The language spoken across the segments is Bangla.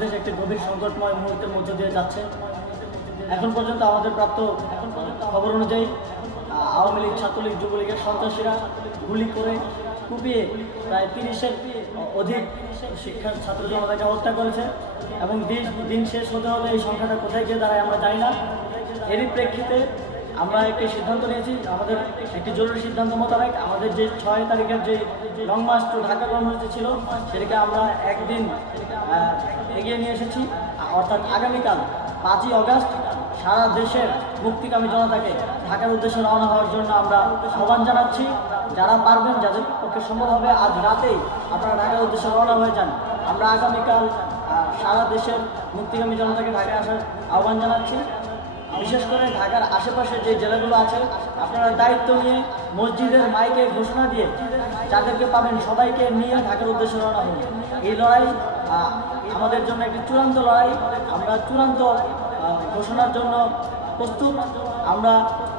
বাংলাদেশ একটি গভীর সংকটময় মুহূর্তের মধ্য দিয়ে যাচ্ছে। এখন পর্যন্ত আমাদের প্রাপ্ত খবর অনুযায়ী আওয়ামী লীগ, ছাত্রলীগ, যুবলীগের সন্ত্রাসীরা গুলি করে কুপিয়ে প্রায় 30-এর অধিক শিক্ষার ছাত্র জনতাকে হত্যা করেছে এবং দিন শেষ হতে হতে এই সংখ্যাটা কোথায় গিয়ে দাঁড়ায় আমরা জানি না। এরই প্রেক্ষিতে আমরা একটি সিদ্ধান্ত নিয়েছি, আমাদের একটি জরুরি সিদ্ধান্ত মোতাবেক আমাদের যে 6 তারিখের যে লং মার্চ টু ঢাকা কর্মসূচি ছিল সেটাকে আমরা একদিন এগিয়ে নিয়ে এসেছি, অর্থাৎ আগামীকাল 5ই অগাস্ট সারা দেশের মুক্তিকামী জনতাকে ঢাকার উদ্দেশ্যে রওনা হওয়ার জন্য আমরা আহ্বান জানাচ্ছি। যারা পারবেন, যাদের পক্ষে সম্ভব হবে, আজ রাতেই আপনারা ঢাকার উদ্দেশ্যে রওনা হয়ে যান। আমরা আগামীকাল সারা দেশের মুক্তিকামী জনতাকে ঢাকায় আসার আহ্বান জানাচ্ছি। বিশেষ করে ঢাকার আশেপাশে যে জেলাগুলো আছে আপনারা দায়িত্ব নিয়ে মসজিদের মাইকে ঘোষণা দিয়ে যাদেরকে পাবেন সবাইকে নিয়ে ঢাকার উদ্দেশ্যে রওনা হন। এই লড়াই আমাদের জন্য একটি চূড়ান্ত লড়াই। আমরা চূড়ান্ত ঘোষণার জন্য প্রস্তুত, আমরা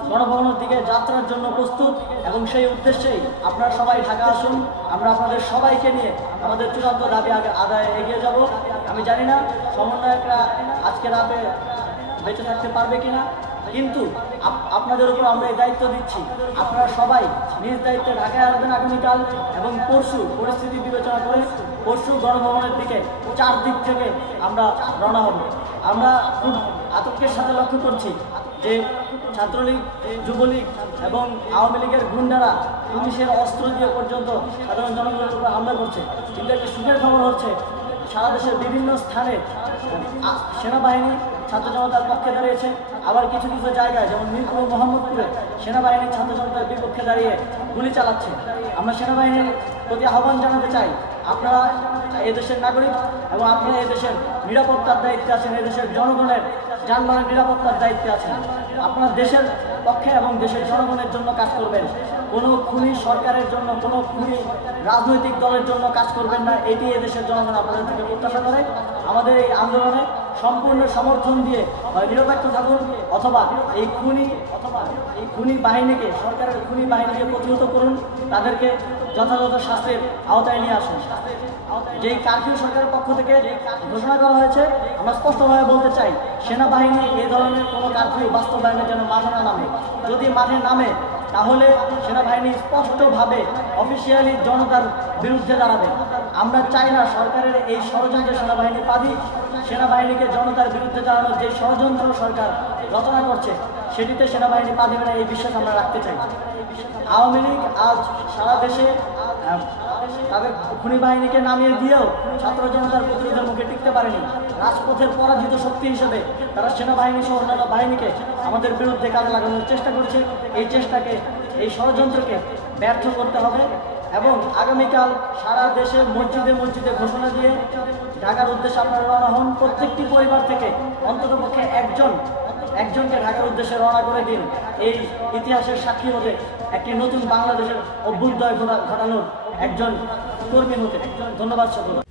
গণভবনের দিকে যাত্রার জন্য প্রস্তুত এবং সেই উদ্দেশ্যেই আপনারা সবাই ঢাকা আসুন। আমরা আপনাদের সবাইকে নিয়ে আমাদের চূড়ান্ত দাবি আদায়ে এগিয়ে যাব। আমি জানি না সমন্বয়করা আজকে রাতে বেঁচে থাকতে পারবে কিনা, কিন্তু আপনাদের উপর আমরা এই দায়িত্ব দিচ্ছি। আপনারা সবাই নিজ দায়িত্বে ঢাকায় আসবেন আগামীকাল এবং পরশু পরিস্থিতি বিবেচনা করে পরশু গণভবনের দিকে 4 দিক থেকে আমরা রওনা হব। আমরা খুব আতঙ্কের সাথে লক্ষ্য করছি যে ছাত্রলীগ, যুবলীগ এবং আওয়ামী লীগের গুন্ডারা পুলিশের অস্ত্র দিয়ে পর্যন্ত সাধারণ জনগণের উপর হামলা করছে। কিন্তু একটি সুখের খবর হচ্ছে সারা দেশের বিভিন্ন স্থানে সেনাবাহিনী ছাত্র জনতার পক্ষে দাঁড়িয়েছে, আবার কিছু কিছু জায়গায় যেমন মিরপুর, মোহাম্মদপুরে সেনাবাহিনী ছাত্র জনতার বিপক্ষে দাঁড়িয়ে গুলি চালাচ্ছে। আমরা সেনাবাহিনীর প্রতি আহ্বান জানাতে চাই, আপনারা এদেশের নাগরিক এবং আপনারা এদেশের নিরাপত্তার দায়িত্বে আছেন, এদেশের জনগণের যানবাহনের নিরাপত্তার দায়িত্বে আছেন। আপনারা দেশের পক্ষে এবং দেশের জনগণের জন্য কাজ করবেন। কোনো খুনি সরকারের জন্য, কোনো খুনি রাজনৈতিক দলের জন্য কাজ করবেন না। এটি এদেশের জনগণ আপনাদের থেকে প্রত্যাশা করে। আমাদের এই আন্দোলনে সম্পূর্ণ সমর্থন দিয়ে হয় নিরপেক্ষ থাকুন, অথবা এই খুনি বাহিনীকে, সরকারের খুনি বাহিনীকে প্রতিহত করুন, তাদেরকে যথাযথ শাস্তির আওতায় নিয়ে আসুন। যেই কারফিউ সরকারের পক্ষ থেকে ঘোষণা করা হয়েছে, আমরা স্পষ্টভাবে বলতে চাই সেনাবাহিনী এই ধরনের কোনো কারফিউ বাস্তবায়নের জন্য মাঠে না নামে। যদি মাঠে নামে তাহলে সেনাবাহিনী স্পষ্টভাবে অফিসিয়ালি জনতার বিরুদ্ধে দাঁড়াবে। আমরা চাই না সরকারের এই ষড়যন্ত্র সেনাবাহিনী পাদি। সেনাবাহিনীকে জনতার বিরুদ্ধে দাঁড়ানোর যে ষড়যন্ত্র সরকার রচনা করছে সেটিতে সেনাবাহিনী পা দেবে না, এই বিশ্বাস আমরা রাখতে চাই। আওয়ামী লীগ আজ সারা দেশে তাদের খুনি বাহিনীকে নামিয়ে দিয়েও ছাত্র জনতার প্রতিরোধের মুখে টিকতে পারেনি। রাজপথের পরাজিত শক্তি হিসেবে তারা সেনাবাহিনী সহ অন্যান্য বাহিনীকে আমাদের বিরুদ্ধে কাজে লাগানোর চেষ্টা করছে। এই চেষ্টাকে, এই ষড়যন্ত্রকে ব্যর্থ করতে হবে এবং আগামীকাল সারা দেশে মসজিদে মসজিদে ঘোষণা দিয়ে ঢাকার উদ্দেশ্যে আপনারা রওনা হন। প্রত্যেকটি পরিবার থেকে অন্ততপক্ষে একজনকে ঢাকার উদ্দেশ্যে রওনা করে দিন, এই ইতিহাসের সাক্ষী হতে, একটি নতুন বাংলাদেশের অভ্যুদয় ঘটানোর একজন কর্মী হতে। ধন্যবাদ সকলকে।